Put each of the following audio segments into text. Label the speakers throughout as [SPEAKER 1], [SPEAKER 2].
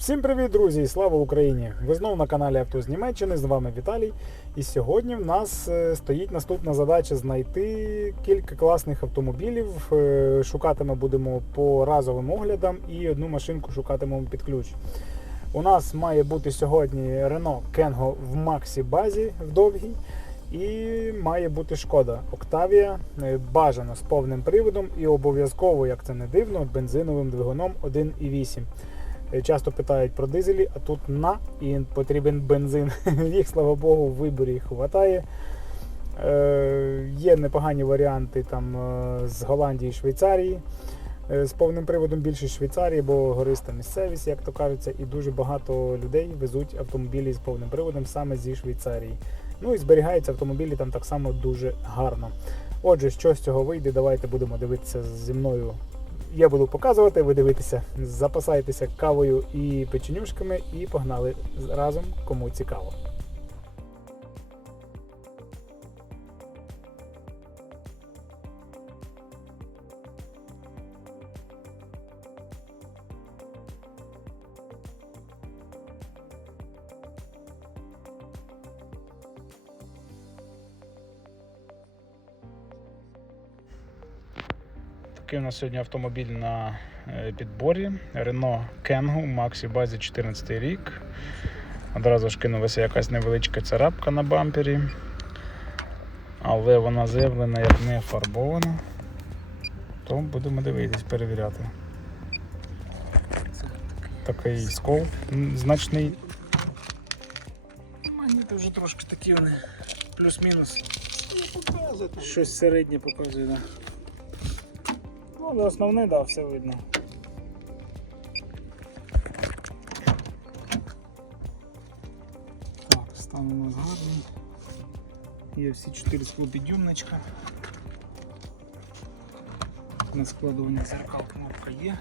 [SPEAKER 1] Всім привіт, друзі! Слава Україні! Ви знову на каналі Авто з Німеччини. З вами Віталій. І сьогодні в нас е, стоїть наступна задача знайти кілька класних автомобілів. Е, Шукати ми будемо по разовим оглядам і одну машинку шукатимемо під ключ. У нас має бути сьогодні Renault Kengo в Максі базі в довгій. І має бути шкода Octavia, е, бажано з повним приводом і обов'язково, як це не дивно, бензиновим двигуном 1,8. Е, Часто питають про дизелі, а тут на і потрібен бензин. Їх, слава Богу, в виборі хватає. Е, є непогані варіанти там е, з Голландії Швейцарії. Е, З повним приводом більше Швейцарії, бо гориста місцевість, як то кажеться, і дуже багато людей везуть автомобілі з повним приводом саме зі Швейцарії. Ну і зберігаються автомобілі там так само дуже гарно. Отже, що з цього вийде, давайте будемо дивитися зі мною я буду показувати, ви дивитеся, запасайтеся кавою і печенюшками, і погнали разом, кому цікаво. Такий у нас сьогодні автомобіль на е, підборі. Renault Kangoo Maxi базі 14 рік. Одразу ж кинулася якась невеличка царапка на бампері. Але вона заявлена як не фарбована. То будемо дивитись, перевіряти. Такий скол значний. Магніти вже трошки такі вони. Плюс-мінус. Щось середнє показує. Ну, але основне, да, все видно. Так, стан у. Є всі чотири склопідйомничка. На складування зеркал кнопка є.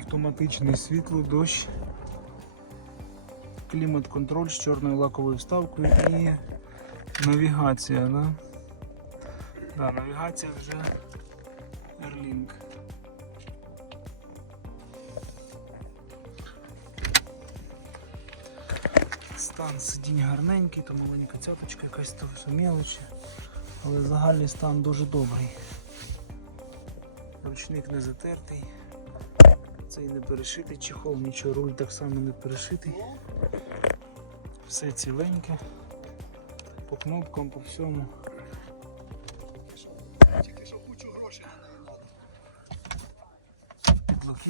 [SPEAKER 1] Автоматичне світло, дощ, клімат-контроль з чорною лаковою вставкою і навігація. Да? Да, навігація вже Airlink. Стан сидінь гарненький, то маленька цяточка, якась то все але загальний стан дуже добрий. Ручник не затертий, цей не перешитий, чехол, нічого, руль так само не перешитий. Все ціленьке, по кнопкам, по всьому.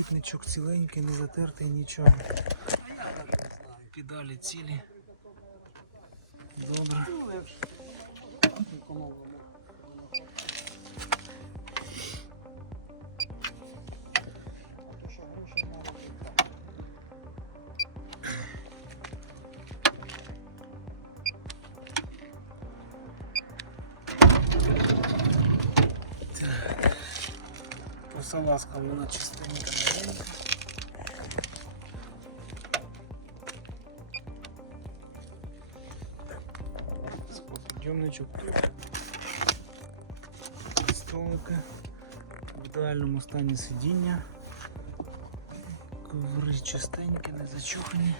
[SPEAKER 1] Блакитничок ціленький, не затертий нічого. Педалі цілі. Добре. По салазкам вона чистенька новенька. Підйомничок тут. Столики. В ідеальному стані сидіння. Коври чистенькі, не зачухані.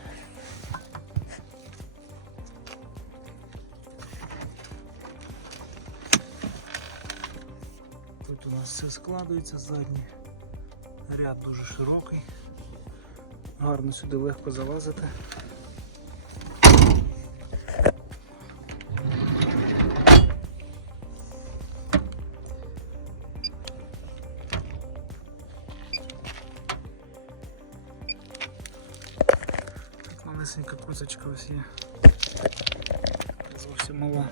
[SPEAKER 1] Все складується задній. Ряд дуже широкий. Гарно сюди легко залазити. Тут малесенька кусочка ось є. Зовсім мала.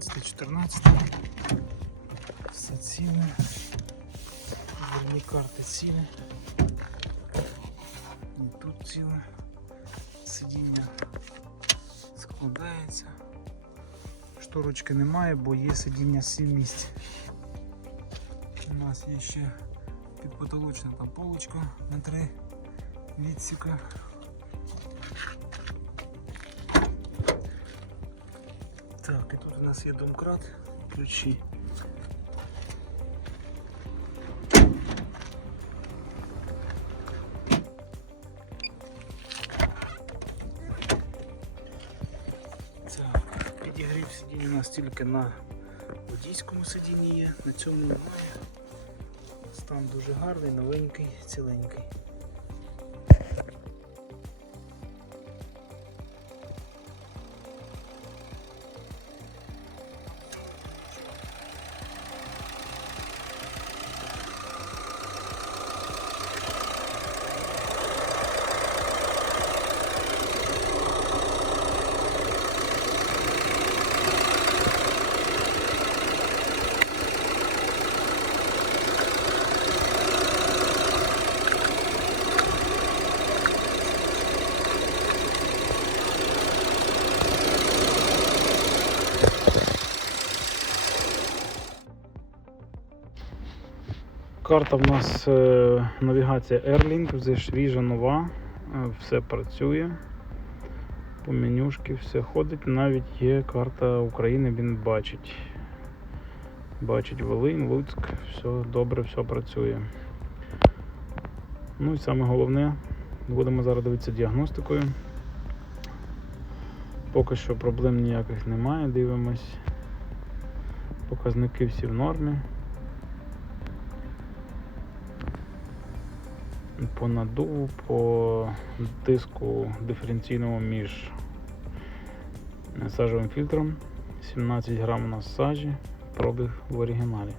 [SPEAKER 1] 13-14. Все ціле. Дверні карти цілі. І тут ціле. Сидіння складається. шторочки немає, бо є сидіння 7 місць. У нас є ще підпотолочна там полочка на три відсіка. Так, і тут у нас є домкрат, ключі. Підігрів сидіння у нас тільки на водійському сидінні є, на цьому немає. Стан дуже гарний, новенький, ціленький. Карта в нас е, навігація Airlink, вже свіжа, нова, е, все працює. По менюшки все ходить, навіть є карта України, він бачить. Бачить Волинь, Луцьк, все добре, все працює. Ну і саме головне, будемо зараз дивитися діагностикою. Поки що проблем ніяких немає, дивимось. Показники всі в нормі. По надуву, по тиску диференційному між сажовим фільтром. 17 грам у нас сажі, пробіг в оригіналі.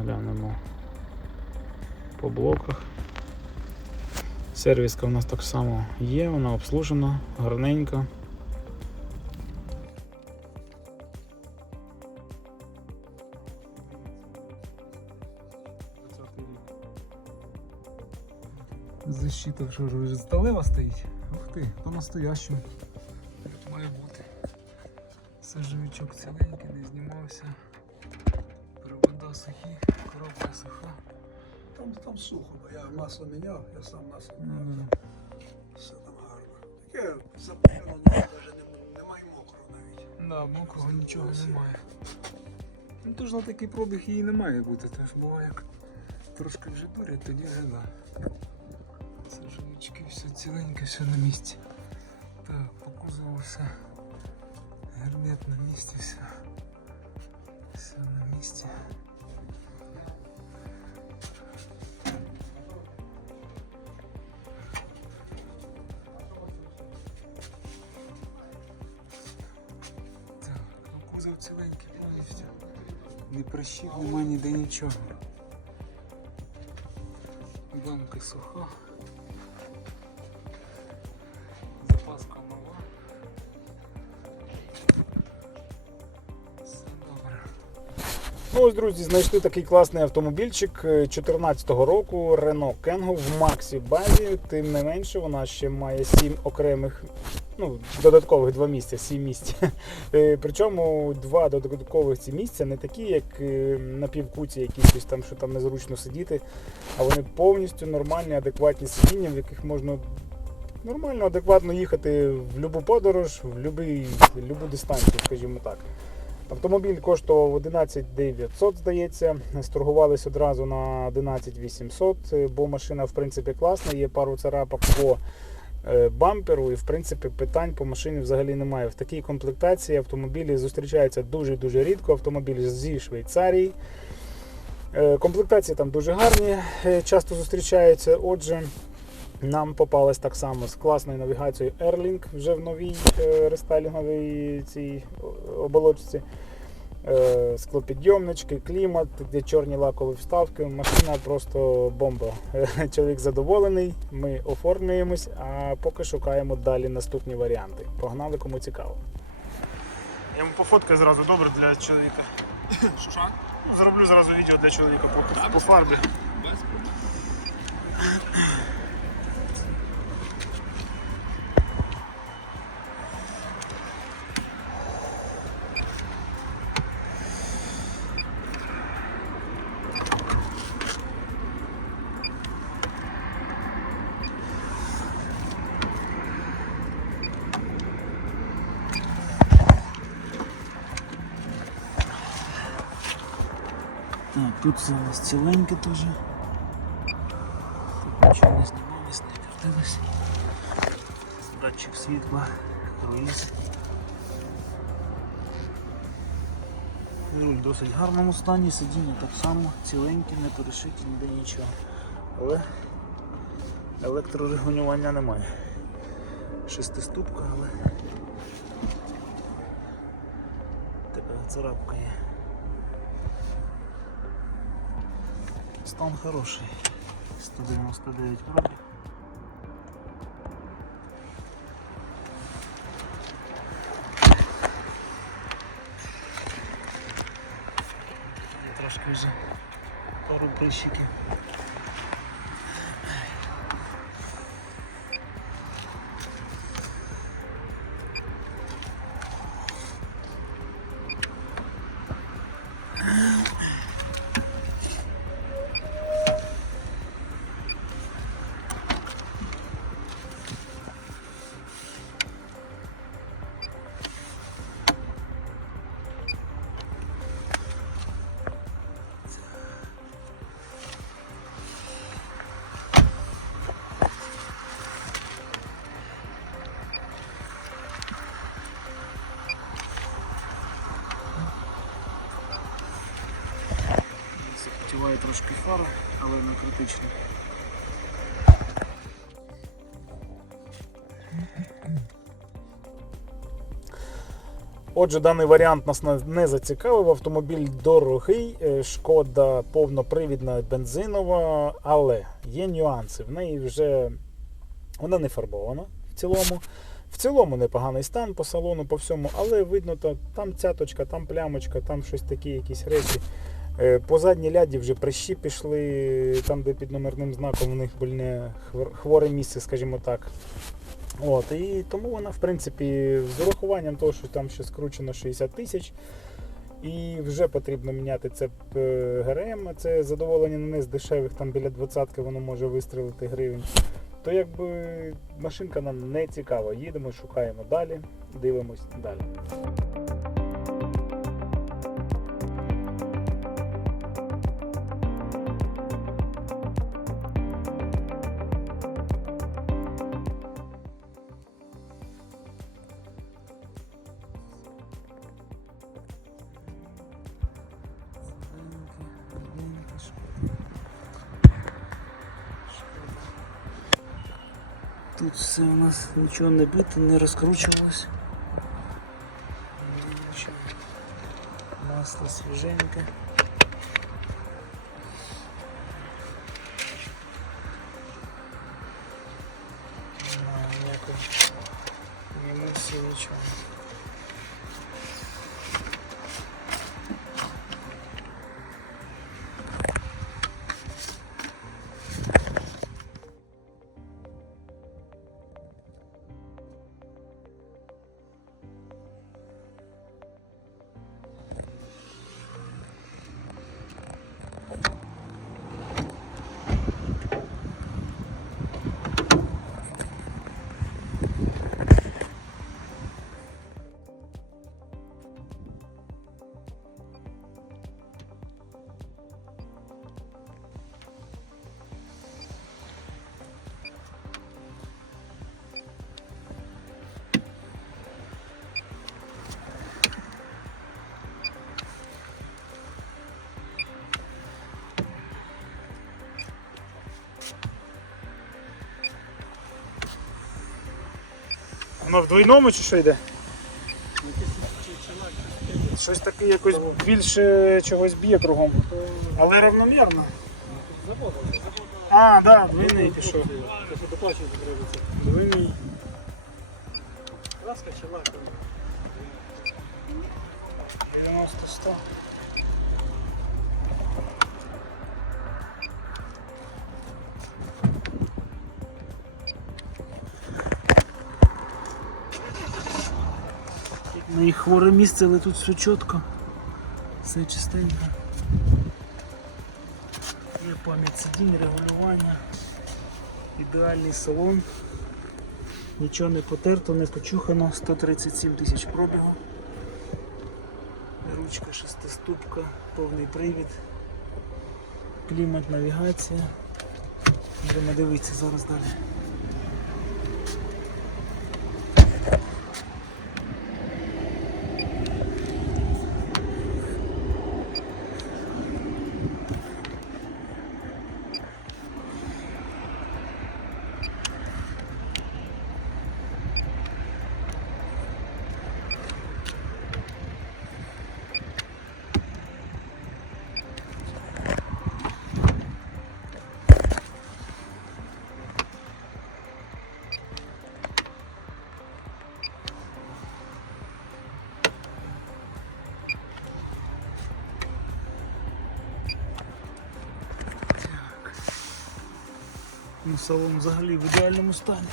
[SPEAKER 1] Глянемо по блоках. Сервіска у нас так само є, вона обслужена, гарненька. Защита що ж вже сталева стоїть. Ух ти, по настоящему. Як має бути. Сажовичок ціленький, не знімався. Провода сухі, коробка суха.
[SPEAKER 2] Там, там сухо, бо я масло міняв, я сам масло
[SPEAKER 1] Ну,
[SPEAKER 2] міняв.
[SPEAKER 1] да.
[SPEAKER 2] Все там гарно. Таке запущено, навіть не, немає мокро навіть.
[SPEAKER 1] Да, мокрого нічого немає. Ну тож на такий пробіг її не має бути, теж буває як трошки вже дурять, тоді вже да. Сажовички, все ціленьке, все на місці. Так, по кузову все. Гермет на місці, все. Все на місці. Так, ну кузов ціленький повністю. Не прищів, нема ніде нічого. Ямка суха. Ось, друзі, знайшли такий класний автомобільчик 2014 року Renault Kangoo в Максі базі. Тим не менше, вона ще має 7 окремих, ну, додаткових два місця, 7 місць. Е, Причому два додаткових ці місця не такі, як е, на півкуці, якісь там, що там незручно сидіти, а вони повністю нормальні, адекватні сидіння, в яких можна нормально, адекватно їхати в будь-яку подорож, в будь-яку дистанцію, скажімо так. Автомобіль коштував 11 900, здається. Сторгувались одразу на 11 800, е, бо машина в принципі класна, є пару царапок по е, бамперу, і в принципі питань по машині взагалі немає. В такій комплектації автомобілі зустрічаються дуже-дуже рідко. Автомобіль зі Швейцарії. Е, Комплектації там дуже гарні, е, часто зустрічаються. Отже, нам попалась так само з класною навігацією Airlink вже в новій е, рестайлінговій цій оболочці. Е, Склопідйомнички, клімат, де чорні лакові вставки. Машина просто бомба. Е, Чоловік задоволений, ми оформлюємось, а поки шукаємо далі наступні варіанти. Погнали, кому цікаво. Я йому пофоткаю зразу добре для чоловіка.
[SPEAKER 3] Що що?
[SPEAKER 1] Ну, Зроблю зразу відео для чоловіка по, по фарбі.
[SPEAKER 3] Без проблем.
[SPEAKER 4] Тут все у нас ціленьке теж. Тут нічого не знімалось, не крутилось. Датчик світла, круїз. Руль в досить гарному стані, сидіння так само, ціленькі, не перешиті, ніде нічого. Але електрорегулювання немає. Шестиступка, але така царапка є. Стан хороший. 199 пробіг. Є трошки вже пару прищиків. Запотіває трошки фара, але не критично.
[SPEAKER 1] Отже, даний варіант нас не- зацікавив. Автомобіль дорогий, е, шкода повнопривідна бензинова, але є нюанси. В неї вже вона не фарбована в цілому. В цілому непоганий стан по салону, по всьому, але видно, там цяточка, там плямочка, там щось такі якісь речі. Е, По задній ляді вже прищі пішли, там, де під номерним знаком у них больне хворе місце, скажімо так. От, і тому вона, в принципі, з урахуванням того, що там ще скручено 60 тисяч, і вже потрібно міняти це е, ГРМ, це задоволення не з дешевих, там біля 20 воно може вистрілити гривень. То якби машинка нам не цікава. Їдемо, шукаємо далі, дивимось далі.
[SPEAKER 4] Тут все у нас нічого не бито, не розкручувалось. Масло свіженьке.
[SPEAKER 1] Воно в двойному чи що йде? Щось таке якось більше чогось б'є кругом. Але равномірно. А, да, двойний пішов. Двойний.
[SPEAKER 4] Краска чи лак?
[SPEAKER 1] 90-100.
[SPEAKER 4] Їх хворе місце, але тут все чітко. Все чистенько. Є пам'ять сидінь, регулювання. Ідеальний салон. Нічого не потерто, не почухано. 137 тисяч пробігу. Ручка шестиступка, повний привід. клімат, навігація. Будемо дивитися зараз далі. Ну, салон взагалі в ідеальному стані.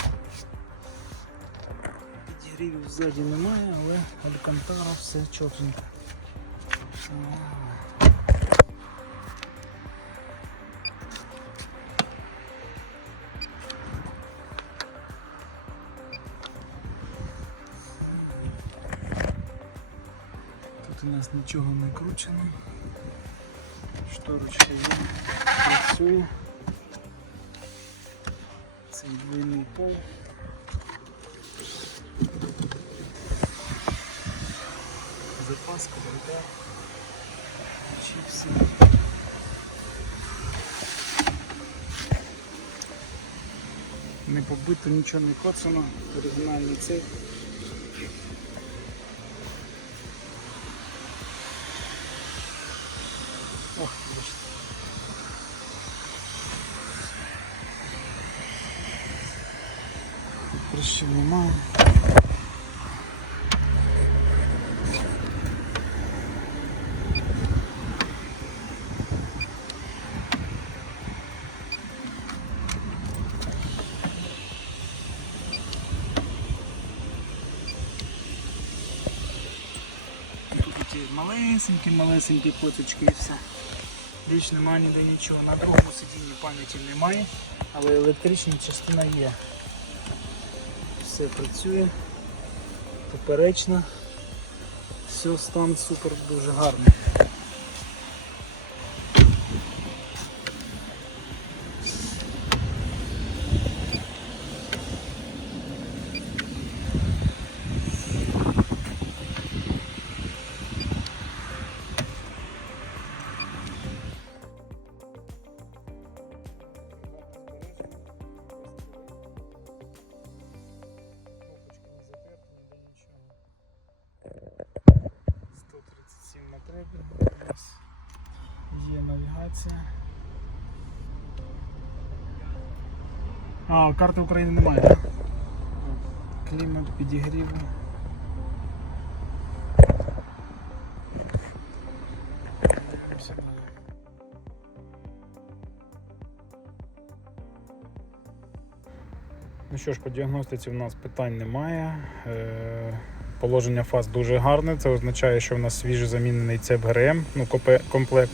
[SPEAKER 4] Підігрівів ззаді немає, але алькантара все чотенько. Тут у нас нічого не кручено. Шторочка є, працює. Цей двойний пол. Запаска, вода. Чипсы. Не побито, нічого не коцано, оригінальний цей. Такі малесенькі, малесенькі коточки і все. Більш немає ніде нічого. На другому сидінні пам'яті немає, але електрична частина є. Все працює. Поперечно. Все, стан супер дуже гарний. Карти України немає? Клімат, підігрів.
[SPEAKER 1] Ну що ж, по діагностиці в нас питань немає. Е, Положення фаз дуже гарне. Це означає, що в нас свіжо замінений цеп ГРМ, ну, комплект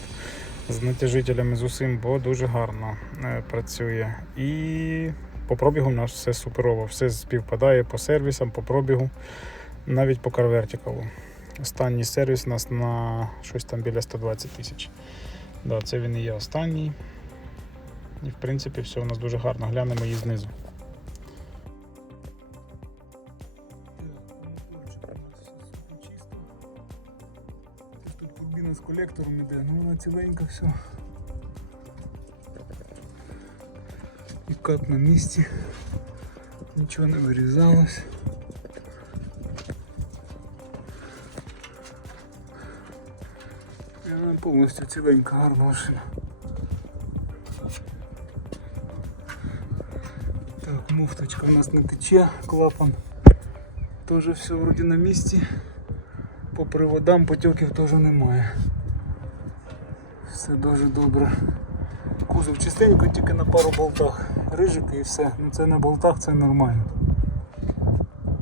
[SPEAKER 1] з натяжителями з усім, бо дуже гарно е, працює. І по пробігу у нас все суперово, все співпадає по сервісам, по пробігу, навіть по CarVertical. Останній сервіс у нас на щось там біля 120 тисяч. Да, це він і є останній. І в принципі все у нас дуже гарно. Глянемо її знизу.
[SPEAKER 4] Тут турбіна з колектором іде, ну вона ціленька все. І кат на місці. Нічого не вирізалось. І Вона повністю ціленька, гарна машина. Так, муфточка у нас не тече, клапан. Тоже все вроді на місці. По приводам потьоків теж немає. Все дуже добре. Кузов чистенько, тільки на пару болтах. Рижики і все. Ну це на болтах це нормально.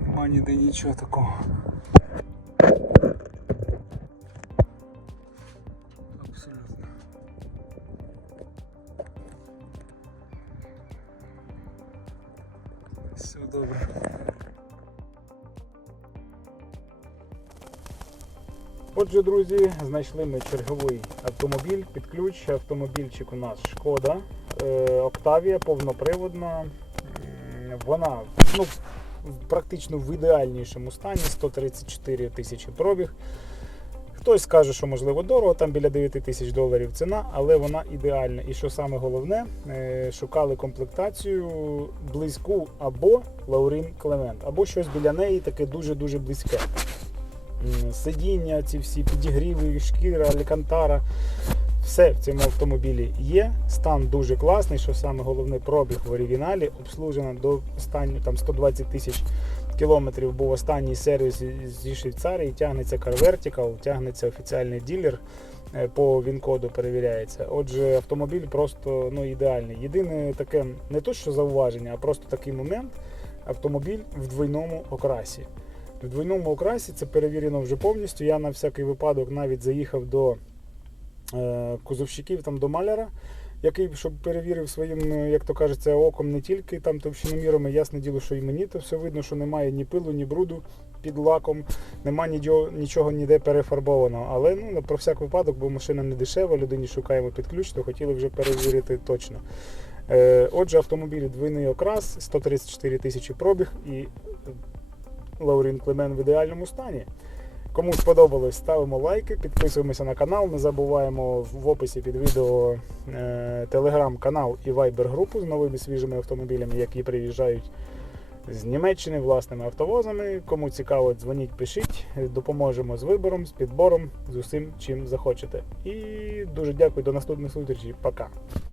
[SPEAKER 4] Нема ніде нічого такого. Абсолютно. Все добре.
[SPEAKER 1] Отже, друзі, знайшли ми черговий автомобіль під ключ. Автомобільчик у нас шкода. Е, Октавія повноприводна. Вона ну, практично в ідеальнішому стані 134 тисячі пробіг. Хтось скаже, що можливо дорого, там біля 9 тисяч доларів ціна, але вона ідеальна. І що саме головне, е, шукали комплектацію близьку або Лаурін Клемент, або щось біля неї таке дуже-дуже близьке. Сидіння, ці всі підігріви, шкіра, алікантара. Все в цьому автомобілі є. Стан дуже класний, що саме головне пробіг в оригіналі. Обслужено до останнього там 120 тисяч кілометрів був останній сервіс зі Швейцарії. Тягнеться Car Vertical, тягнеться офіціальний ділер. е, По він-коду перевіряється. Отже, автомобіль просто ну, ідеальний. Єдине таке не то, що зауваження, а просто такий момент. Автомобіль в двойному окрасі. В двойному окрасі це перевірено вже повністю. Я на всякий випадок навіть заїхав до кузовщиків, там до маляра, який щоб перевірив своїм, е, як то кажеться, оком не тільки там товщиномірами. Ясне діло, що і мені то все видно, що немає ні пилу, ні бруду під лаком, нема нічого, нічого ніде перефарбованого. Але ну, про всяк випадок, бо машина не дешева, людині шукаємо під ключ, то хотіли вже перевірити точно. Е, Отже, автомобіль двойний окрас, 134 тисячі пробіг і Лаурін Клемен в ідеальному стані. Кому сподобалось, ставимо лайки, підписуємося на канал. Не забуваємо в описі під відео е, телеграм-канал і вайбер-групу з новими свіжими автомобілями, які приїжджають з Німеччини власними автовозами. Кому цікаво, дзвоніть, пишіть, допоможемо з вибором, з підбором, з усім, чим захочете. І дуже дякую, до наступних зустрічей. Пока.